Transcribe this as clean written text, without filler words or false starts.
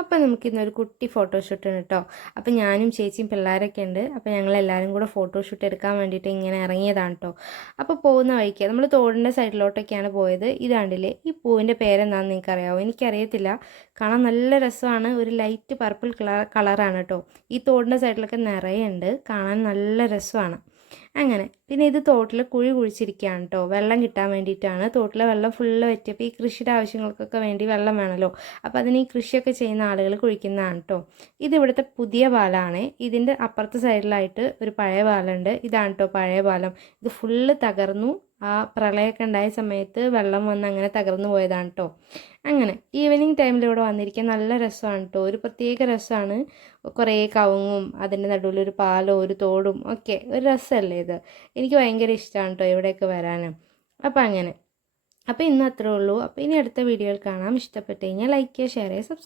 അപ്പോൾ നമുക്കിന്നൊരു കുട്ടി ഫോട്ടോഷൂട്ടാണ് കേട്ടോ. അപ്പോൾ ഞാനും ചേച്ചിയും പിള്ളേരൊക്കെ ഉണ്ട്. അപ്പോൾ ഞങ്ങളെല്ലാവരും കൂടെ ഫോട്ടോഷൂട്ട് എടുക്കാൻ വേണ്ടിയിട്ട് ഇങ്ങനെ ഇറങ്ങിയതാണ് കേട്ടോ. അപ്പോൾ പോകുന്ന വഴിക്ക് നമ്മൾ തോടിൻ്റെ സൈഡിലോട്ടൊക്കെയാണ് പോയത്. ഇതാണ്ടില്ലേ, ഈ പൂവിൻ്റെ പേരെന്താണെന്ന് നിങ്ങൾക്കറിയാമോ? എനിക്കറിയത്തില്ല. കാണാൻ നല്ല രസമാണ്. ഒരു ലൈറ്റ് പർപ്പിൾ കളറാണ് കേട്ടോ. ഈ തോടിൻ്റെ സൈഡിലൊക്കെ നിറയെ ഉണ്ട്. കാണാൻ നല്ല രസമാണ്. അങ്ങനെ പിന്നെ ഇത് തോട്ടിൽ കുഴി കുഴിച്ചിരിക്കുകയാണ് കേട്ടോ. വെള്ളം കിട്ടാൻ വേണ്ടിയിട്ടാണ്. തോട്ടിലെ വെള്ളം ഫുള്ള് വറ്റിയപ്പോൾ ഈ കൃഷിയുടെ ആവശ്യങ്ങൾക്കൊക്കെ വേണ്ടി വെള്ളം വേണമല്ലോ. അപ്പോൾ അതിന് ഈ കൃഷിയൊക്കെ ചെയ്യുന്ന ആളുകൾ കുഴിക്കുന്നതാണ് കേട്ടോ. ഇത് ഇവിടുത്തെ പുതിയ പാലമാണ്. ഇതിൻ്റെ അപ്പുറത്തെ സൈഡിലായിട്ട് ഒരു പഴയ പാലമുണ്ട്. ഇതാണ് കേട്ടോ പഴയ പാലം. ഇത് ഫുള്ള് തകർന്നു. ആ പ്രളയമൊക്കെ ഉണ്ടായ സമയത്ത് വെള്ളം വന്ന് അങ്ങനെ തകർന്നു പോയതാണ് കേട്ടോ. അങ്ങനെ ഈവനിങ് ടൈമിൽ ഇവിടെ വന്നിരിക്കാൻ നല്ല രസമാണ് കേട്ടോ. ഒരു പ്രത്യേക രസമാണ്. കുറേ കവുങ്ങും അതിൻ്റെ നടുവിലൊരു പാലവും ഒരു തോടും ഒക്കെ ഒരു രസമല്ലേ ഇത്. എനിക്ക് ഭയങ്കര ഇഷ്ടമാണ് കേട്ടോ ഇവിടെയൊക്കെ വരാനും. അപ്പോൾ അങ്ങനെ. അപ്പോൾ ഇന്ന് അത്രേ ഉള്ളൂ. അപ്പോൾ ഇനി അടുത്ത വീഡിയോയിൽ കാണാം. ഇഷ്ടപ്പെട്ട് കഴിഞ്ഞാൽ ലൈക്ക് ചെയ്യുക, ഷെയർ ചെയ്യുക, സബ്സ്ക്രൈബ്